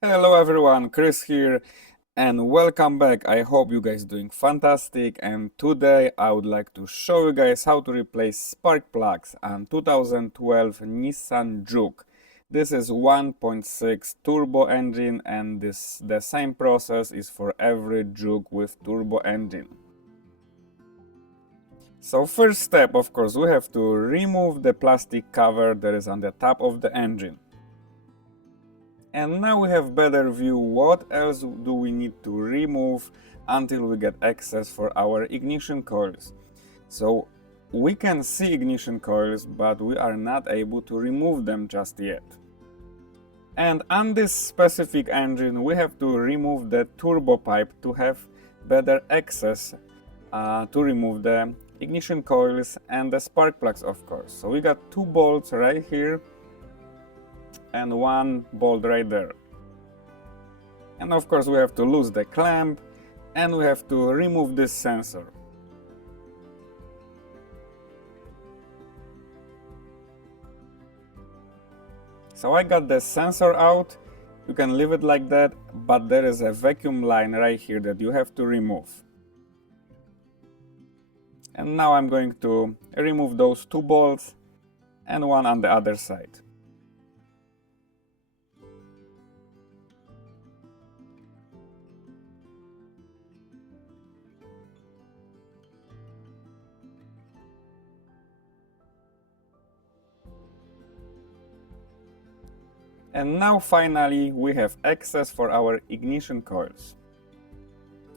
Hello everyone, Chris here and welcome back. I hope you guys doing fantastic, and today I would like to show you guys how to replace spark plugs on 2012 Nissan Juke. This is 1.6 turbo engine, and the same process is for every Juke with turbo engine. So first step, of course, we have to remove the plastic cover that is on the top of the engine. And now we have better view what else do we need to remove until we get access for our ignition coils. So we can see ignition coils, but we are not able to remove them just yet. And on this specific engine we have to remove the turbo pipe to have better access to remove the ignition coils and the spark plugs, of course. So we got two bolts right here and one bolt right there. And of course we have to lose the clamp and we have to remove this sensor. So I got the sensor out. You can leave it like that, but there is a vacuum line right here that you have to remove. And now I'm going to remove those two bolts and one on the other side. And now finally we have access for our ignition coils.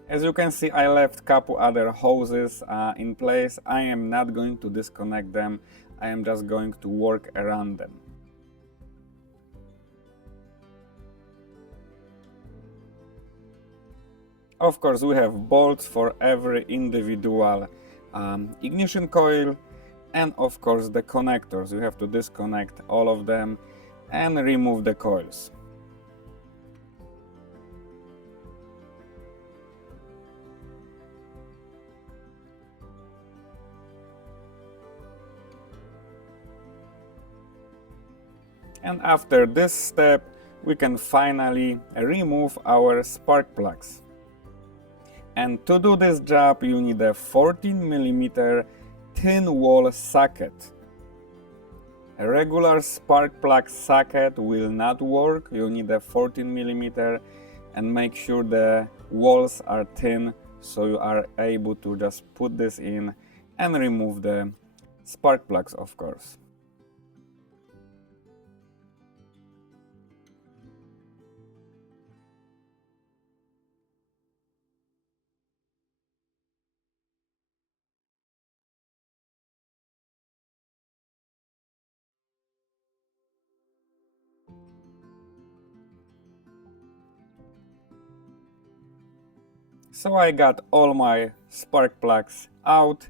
As you can see, I left couple other hoses in place. I am not going to disconnect them, I am just going to work around them. Of course we have bolts for every individual ignition coil, and of course the connectors. You have to disconnect all of them and remove the coils. And after this step we can finally remove our spark plugs. And to do this job you need a 14mm thin wall socket. A regular spark plug socket will not work. You need a 14mm, and make sure the walls are thin so you are able to just put this in and remove the spark plugs, of course. So I got all my spark plugs out.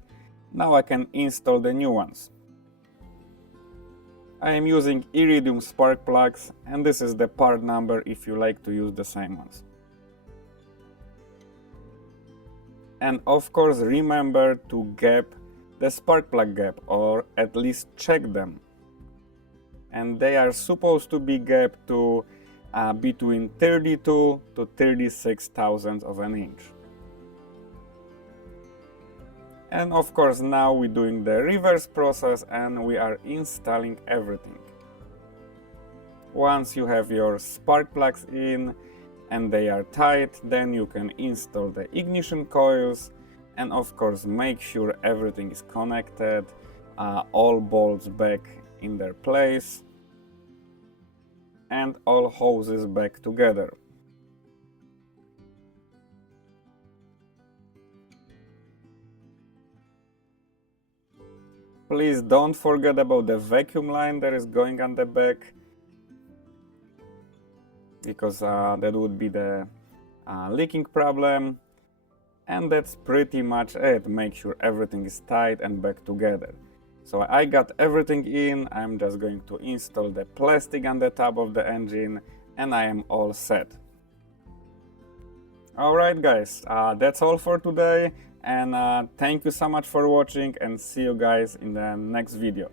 Now I can install the new ones. I am using iridium spark plugs, and this is the part number if you like to use the same ones. And of course remember to gap the spark plug gap, or at least check them. And they are supposed to be gapped to between 32 to 36 thousandths of an inch. And of course now we're doing the reverse process and we are installing everything. Once you have your spark plugs in and they are tight, then you can install the ignition coils, and of course make sure everything is connected, all bolts back in their place and all hoses back together. Please don't forget about the vacuum line that is going on the back, because that would be the leaking problem. And that's pretty much it. Make sure everything is tight and back together. So I got everything in. I'm just going to install the plastic on the top of the engine and I am all set. Alright guys, that's all for today, and thank you so much for watching, and see you guys in the next video.